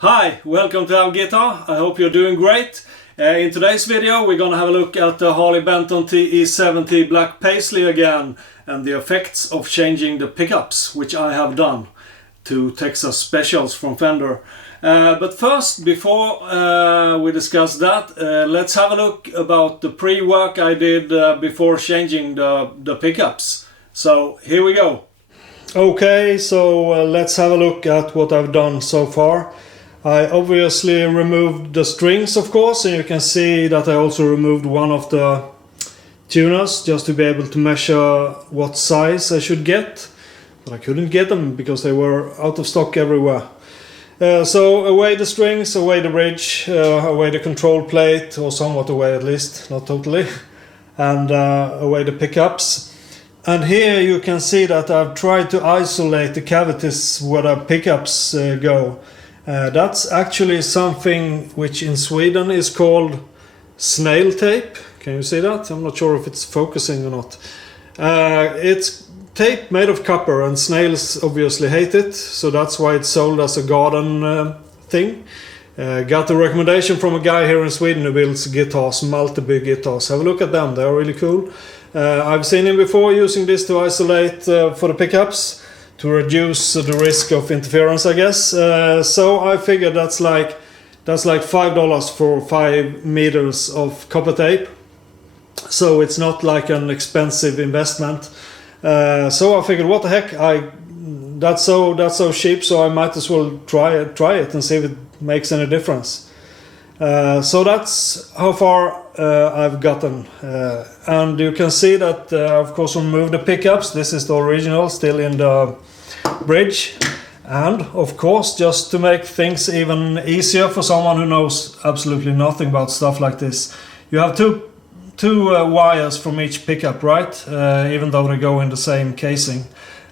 Hi, welcome to our guitar. I hope you're doing great. In today's video we're gonna have a look at the Harley Benton TE-70 Black Paisley again and the effects of changing the pickups, which I have done to Texas Specials from Fender. But first, before we discuss that, let's have a look about the pre-work I did before changing the pickups. So here we go. Okay, so let's have a look at what I've done so far. I obviously removed the strings, of course, and you can see that I also removed one of the tuners just to be able to measure what size I should get. But I couldn't get them because they were out of stock everywhere. So away the strings, away the bridge, away the control plate, or somewhat away at least, not totally, and away the pickups. And here you can see that I've tried to isolate the cavities where the pickups go. That's actually something which in Sweden is called snail tape. Can you see that? I'm not sure if it's focusing or not. It's tape made of copper, and snails obviously hate it, so that's why it's sold as a garden thing. Got a recommendation from a guy here in Sweden who builds guitars, multi-big guitars. Have a look at them, they're really cool. I've seen him before using this to isolate for the pickups, to reduce the risk of interference, I guess. So I figured that's like $5 for 5 meters of copper tape. So it's not like an expensive investment. So I figured, what the heck, that's so cheap, so I might as well try it and see if it makes any difference. So that's how far I've gotten, and you can see that of course remove the pickups. This is the original, still in the bridge, and of course, just to make things even easier for someone who knows absolutely nothing about stuff like this, you have two wires from each pickup, right? Even though they go in the same casing,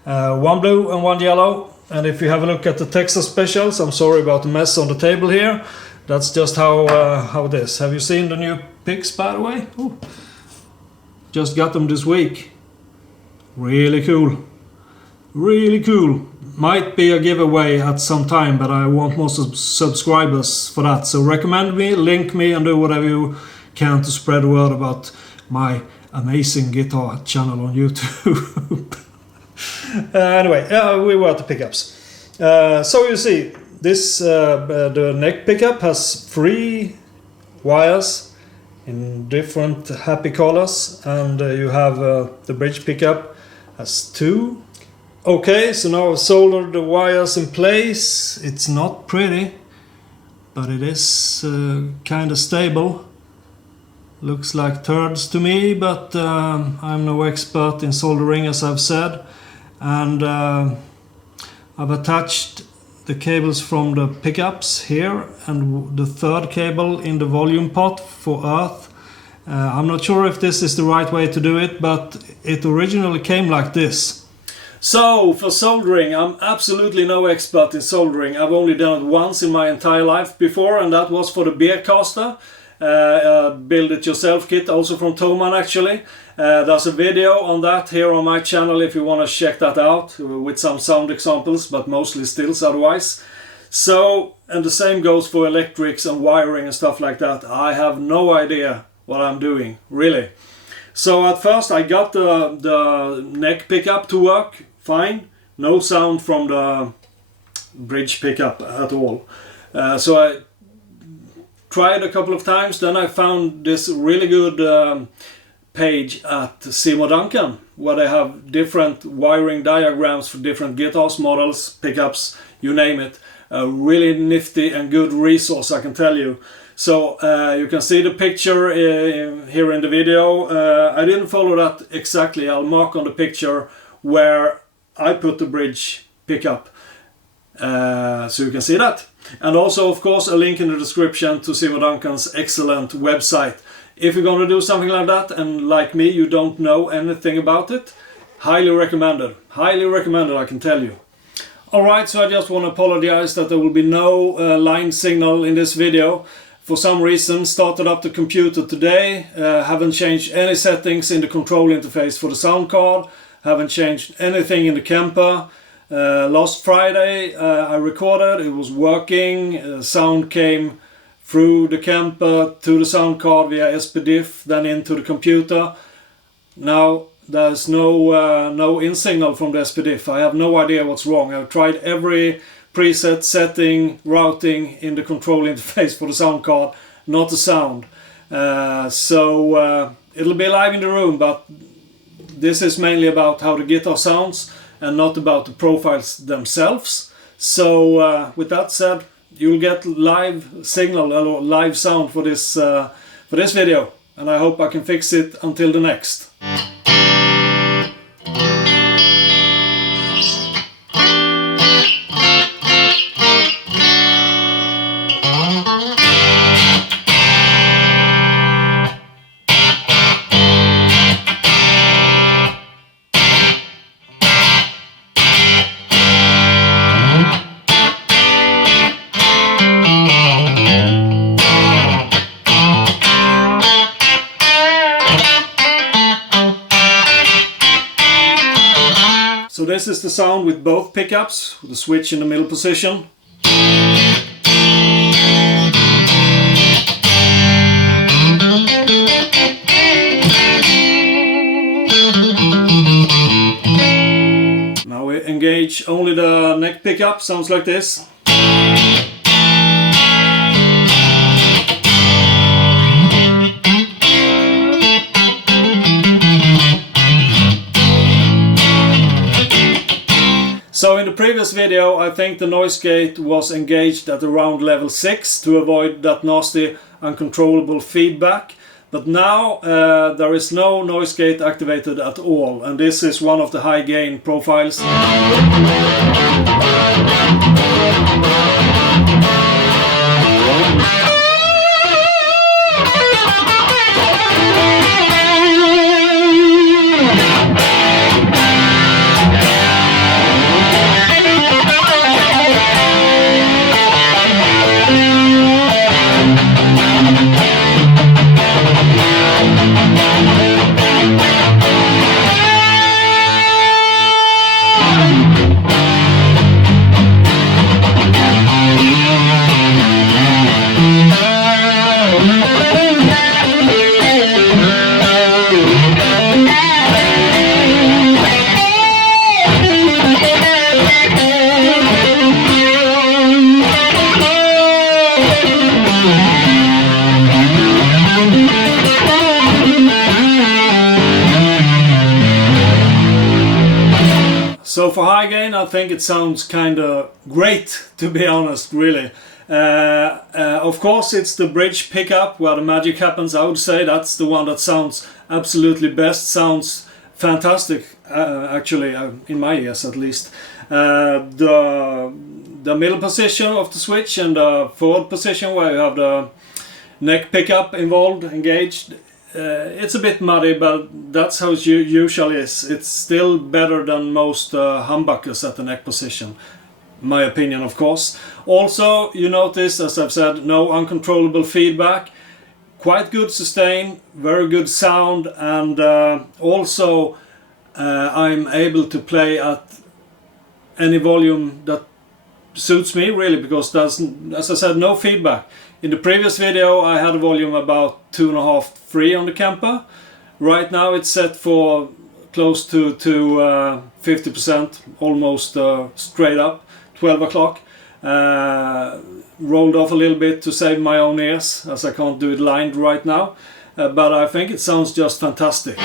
one blue and one yellow. And if you have a look at the Texas Specials, I'm sorry about the mess on the table here. That's just how it is. Have you seen the new picks, by the way? Ooh. Just got them this week. Really cool. Really cool. Might be a giveaway at some time, but I want more subscribers for that. So recommend me, link me, and do whatever you can to spread the word about my amazing guitar channel on YouTube. Anyway, we were at the pickups. So you see, this the neck pickup has 3 wires in different happy colors, and you have the bridge pickup has 2. Okay, so now I've soldered the wires in place. It's not pretty, but it is kind of stable. Looks like turds to me, but I'm no expert in soldering, as I've said. And I've attached the cables from the pickups here and the 3rd cable in the volume pot for earth. I'm not sure if this is the right way to do it, but it originally came like this. So for soldering, I'm absolutely no expert in soldering. I've only done it once in my entire life before, and that was for the beer caster. Build it yourself kit, also from Thomanns actually. There's a video on that here on my channel if you want to check that out, with some sound examples, but mostly stills otherwise. So, and the same goes for electrics and wiring and stuff like that. I have no idea what I'm doing, really. So at first I got the neck pickup to work fine, no sound from the bridge pickup at all. So I tried a couple of times, then I found this really good page at Seymour Duncan, where they have different wiring diagrams for different guitars, models, pickups, you name it. A really nifty and good resource, I can tell you. So you can see the picture here in the video. I didn't follow that exactly. I'll mark on the picture where I put the bridge pickup, so you can see that. And also, of course, a link in the description to Seymour Duncan's excellent website. If you're going to do something like that, and like me, you don't know anything about it, highly recommended. Highly recommended, I can tell you. Alright, so I just want to apologize that there will be no line signal in this video. For some reason, started up the computer today, haven't changed any settings in the control interface for the sound card, haven't changed anything in the Kemper. Last Friday I recorded, it was working, sound came through the Kemper to the sound card via SPDIF, then into the computer. Now there's no in signal from the SPDIF. I have no idea what's wrong. I've tried every preset, setting, routing in the control interface for the sound card, not the sound. So it'll be live in the room, but this is mainly about how the guitar sounds and not about the profiles themselves. So with that said, you'll get live signal or live sound for this video, and I hope I can fix it until the next. So this is the sound with both pickups, with the switch in the middle position. Now we engage only the neck pickup, sounds like this. So in the previous video I think the noise gate was engaged at around level 6 to avoid that nasty uncontrollable feedback. But now there is no noise gate activated at all, and this is one of the HiGain profiles. So for HiGain I think it sounds kinda great, to be honest, really. Of course it's the bridge pickup where the magic happens. I would say that's the one that sounds absolutely best, sounds fantastic actually, in my ears at least. The middle position of the switch and the forward position where you have the neck pickup involved, engaged, it's a bit muddy, but that's how it usually is. It's still better than most humbuckers at the neck position, my opinion of course. Also you notice, as I've said, no uncontrollable feedback, quite good sustain, very good sound, and also I'm able to play at any volume that suits me really, because there's, as I said, no feedback. In the previous video I had a volume about 2.5, 3 on the Kemper. Right now it's set for close to 50%, almost straight up, 12 o'clock. Rolled off a little bit to save my own ears, as I can't do it lined right now. But I think it sounds just fantastic.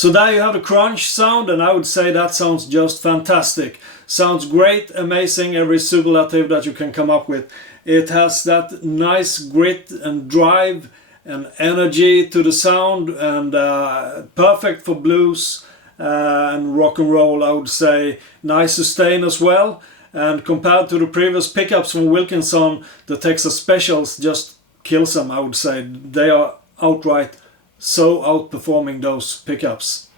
So there you have the crunch sound, and I would say that sounds just fantastic. Sounds great, amazing, every superlative that you can come up with. It has that nice grit and drive and energy to the sound, and perfect for blues and rock and roll, I would say. Nice sustain as well, and compared to the previous pickups from Wilkinson, the Texas Specials just kills them, I would say. They are outright so outperforming those pickups.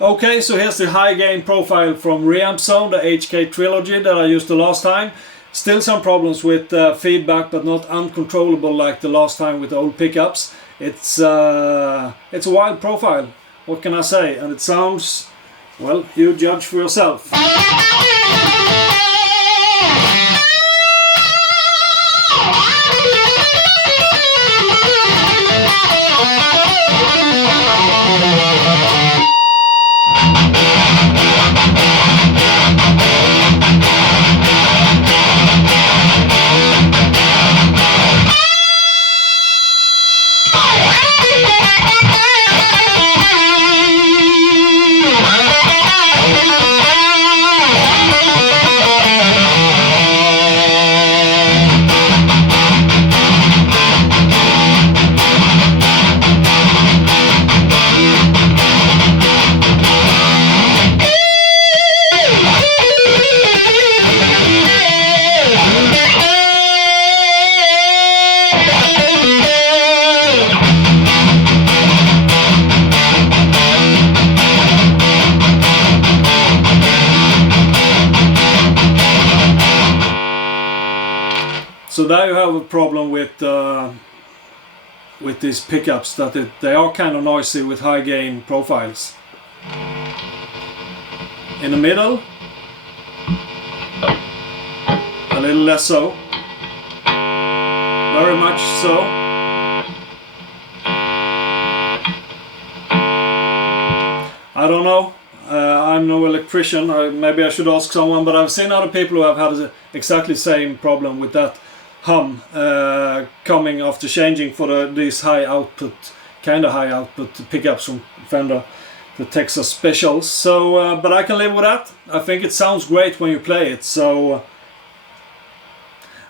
Okay, so here's the HiGain profile from Reamp Zone, the HKTrilogy that I used the last time. Still some problems with feedback, but not uncontrollable like the last time with the old pickups. It's a wild profile, what can I say? And it sounds, well, you judge for yourself. So there you have a problem with these pickups, that they are kind of noisy with high gain profiles. In the middle, a little less so, very much so. I don't know, I'm no electrician, maybe I should ask someone, but I've seen other people who have had the exactly same problem with that hum coming after changing for these high output pickups from Fender, the Texas Specials. So but I can live with that. I think it sounds great when you play it. So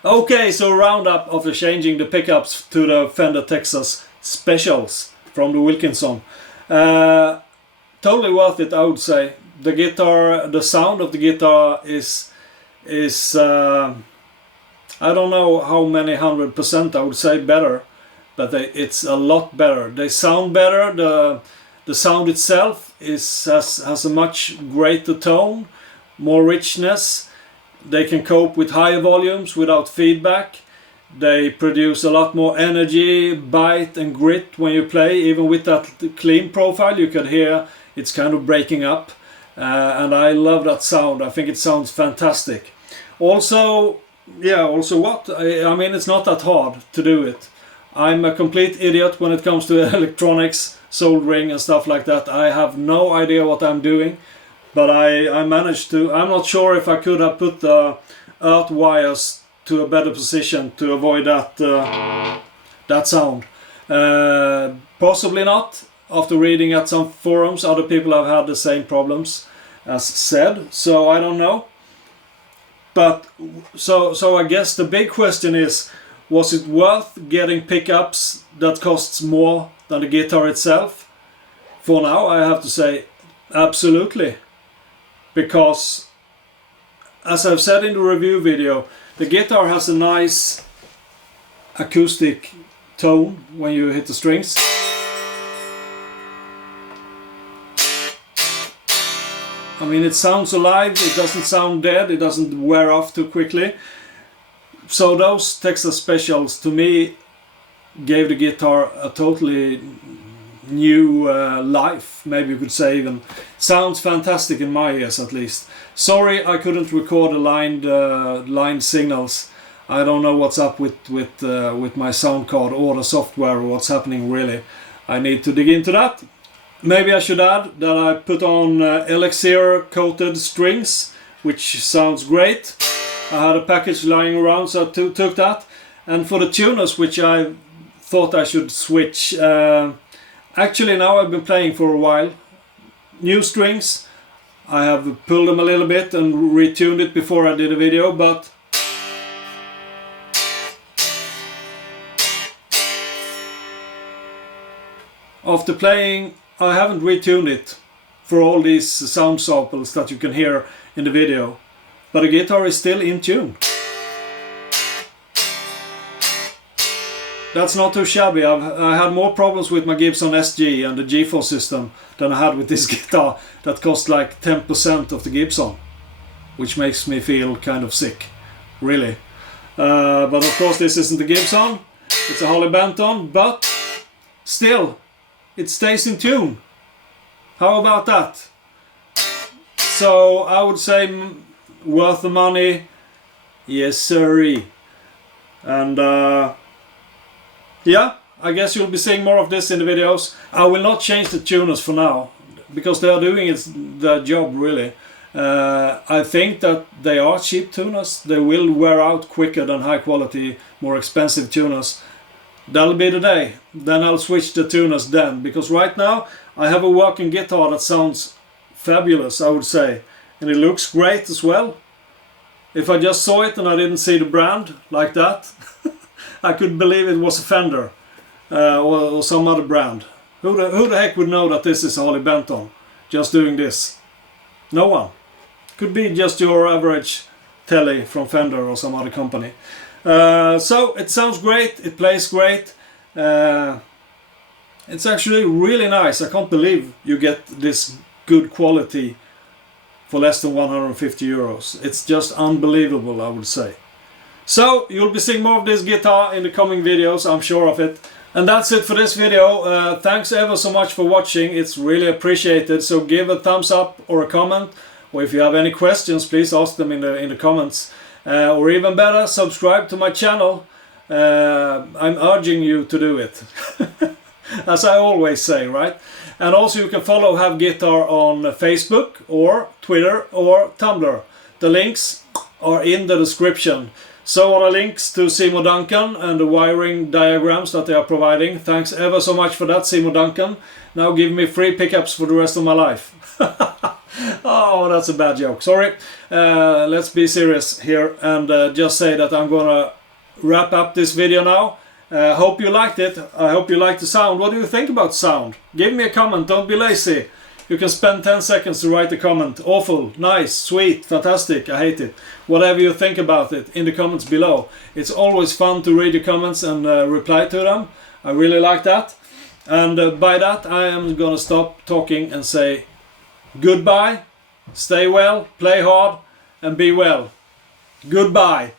okay, so roundup of the changing the pickups to the Fender Texas Specials from the Wilkinson. Totally worth it, I would say. The guitar, the sound of the guitar is I don't know how many 100% I would say better, but it's a lot better. They sound better. The sound itself has a much greater tone, more richness. They can cope with higher volumes without feedback. They produce a lot more energy, bite and grit when you play. Even with that clean profile, you could hear it's kind of breaking up, and I love that sound. I think it sounds fantastic. Also what? I mean, it's not that hard to do it. I'm a complete idiot when it comes to electronics, soldering and stuff like that. I have no idea what I'm doing, but I managed to. I'm not sure if I could have put the earth wires to a better position to avoid that sound. Possibly not. After reading at some forums, other people have had the same problems as said, so I don't know. But so I guess the big question is, was it worth getting pickups that costs more than the guitar itself? For now, I have to say absolutely, because as I've said in the review video, the guitar has a nice acoustic tone when you hit the strings. I mean, it sounds alive, it doesn't sound dead, it doesn't wear off too quickly. So those Texas Specials to me gave the guitar a totally new life, maybe you could say even. Sounds fantastic in my ears at least. Sorry I couldn't record the lined signals. I don't know what's up with my sound card or the software, or what's happening really. I need to dig into that. Maybe I should add that I put on Elixir coated strings, which sounds great. I had a package lying around, so I took that. And for the tuners, which I thought I should switch, actually now I've been playing for a while, new strings. I have pulled them a little bit and retuned it before I did a video, but after playing, I haven't retuned it for all these sound samples that you can hear in the video, but the guitar is still in tune. That's not too shabby. I had more problems with my Gibson SG and the G4 system than I had with this guitar that cost like 10% of the Gibson, which makes me feel kind of sick, really. But of course this isn't the Gibson, it's a Harley Benton, but still, it stays in tune. How about that? So I would say worth the money, yes sirree. And yeah, I guess you'll be seeing more of this in the videos. I will not change the tuners for now, because they are doing their job really. I think that they are cheap tuners. They will wear out quicker than high quality, more expensive tuners. That'll be the day. Then I'll switch the tuners then, because right now I have a working guitar that sounds fabulous, I would say. And it looks great as well. If I just saw it and I didn't see the brand like that, I couldn't believe it was a Fender or some other brand. Who the heck would know that this is a Harley Benton? Just doing this. No one. Could be just your average Tele from Fender or some other company. So it sounds great, it plays great. It's actually really nice. I can't believe you get this good quality for less than 150 euros. It's just unbelievable, I would say. So you'll be seeing more of this guitar in the coming videos, I'm sure of it. And that's it for this video. Thanks ever so much for watching, it's really appreciated. So give a thumbs up or a comment, or if you have any questions, please ask them in the comments. Or even better, subscribe to my channel. I'm urging you to do it. As I always say, right? And also you can follow Have Guitar on Facebook or Twitter or Tumblr. The links are in the description. So are the links to Seymour Duncan and the wiring diagrams that they are providing. Thanks ever so much for that, Seymour Duncan. Now give me free pickups for the rest of my life. Oh, that's a bad joke. Sorry. Let's be serious here and just say that I'm gonna wrap up this video now. Hope you liked it. I hope you liked the sound. What do you think about sound? Give me a comment. Don't be lazy. You can spend 10 seconds to write a comment. Awful, nice, sweet, fantastic, I hate it. Whatever you think about it in the comments below. It's always fun to read your comments and reply to them. I really like that. And by that I am gonna stop talking and say goodbye, stay well, play hard and be well. Goodbye.